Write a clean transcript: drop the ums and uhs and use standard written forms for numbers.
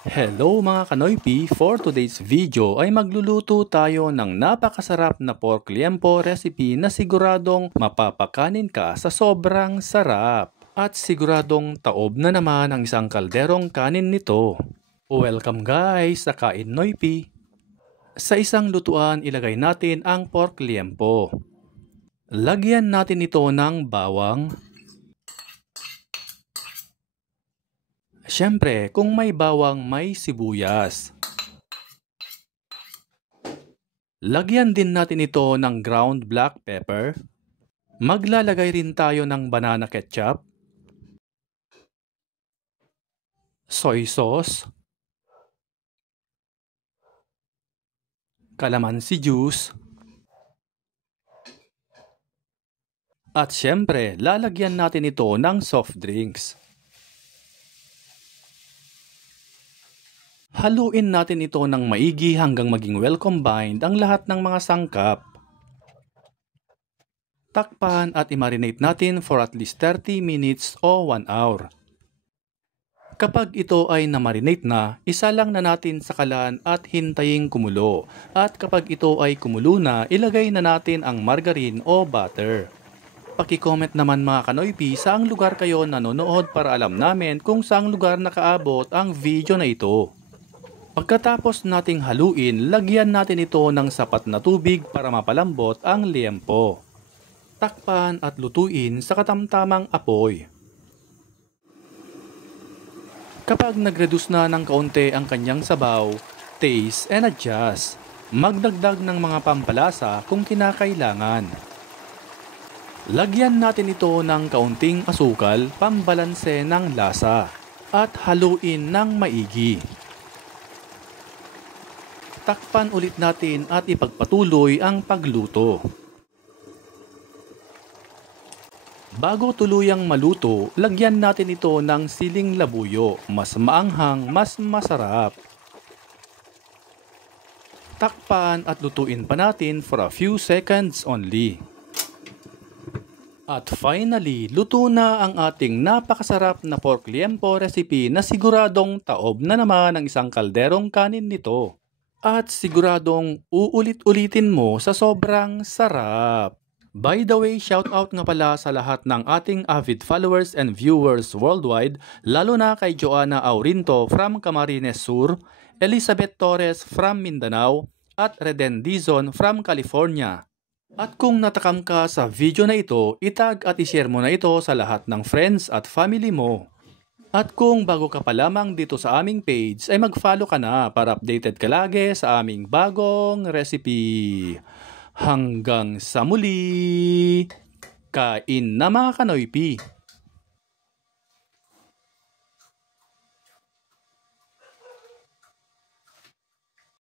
Hello mga Kanoypi! For today's video ay magluluto tayo ng napakasarap na pork liempo recipe na siguradong mapapakanin ka sa sobrang sarap. At siguradong taob na naman ang isang kalderong kanin nito. Welcome guys sa Kain Noypi! Sa isang lutuan ilagay natin ang pork liempo. Lagyan natin ito ng bawang. Siyempre, kung may bawang, may sibuyas. Lagyan din natin ito ng ground black pepper. Maglalagay rin tayo ng banana ketchup, soy sauce, calamansi juice, at siyempre, lalagyan natin ito ng soft drinks. Haluin natin ito ng maigi hanggang maging well combined ang lahat ng mga sangkap. Takpan at i-marinate natin for at least 30 minutes o 1 hour. Kapag ito ay na-marinate na, isalang na natin sa kalan at hintayin kumulo. At kapag ito ay kumulo na, ilagay na natin ang margarine o butter. Paki-comment naman mga Kanoypi saang lugar kayo nanonood para alam namin kung saang lugar nakaabot ang video na ito. Pagkatapos nating haluin, lagyan natin ito ng sapat na tubig para mapalambot ang liempo. Takpan at lutuin sa katamtamang apoy. Kapag nag-reduce na ng kaunti ang kanyang sabaw, taste and adjust. Magdagdag ng mga pampalasa kung kinakailangan. Lagyan natin ito ng kaunting asukal, pambalanse ng lasa. At haluin ng maigi. Takpan ulit natin at ipagpatuloy ang pagluto. Bago tuluyang maluto, lagyan natin ito ng siling labuyo. Mas maanghang, mas masarap. Takpan at lutuin pa natin for a few seconds only. At finally, luto na ang ating napakasarap na pork liempo recipe na siguradong taob na naman ang isang kalderong kanin nito. At siguradong uulit-ulitin mo sa sobrang sarap. By the way, shoutout nga pala sa lahat ng ating avid followers and viewers worldwide, lalo na kay Joanna Aurinto from Camarines Sur, Elizabeth Torres from Mindanao, at Reden Dizon from California. At kung natakam ka sa video na ito, itag at ishare mo na ito sa lahat ng friends at family mo. At kung bago ka pa lamang dito sa aming page ay mag-follow ka na para updated ka lagi sa aming bagong recipe. Hanggang sa muli, kain na mga Kanoypi!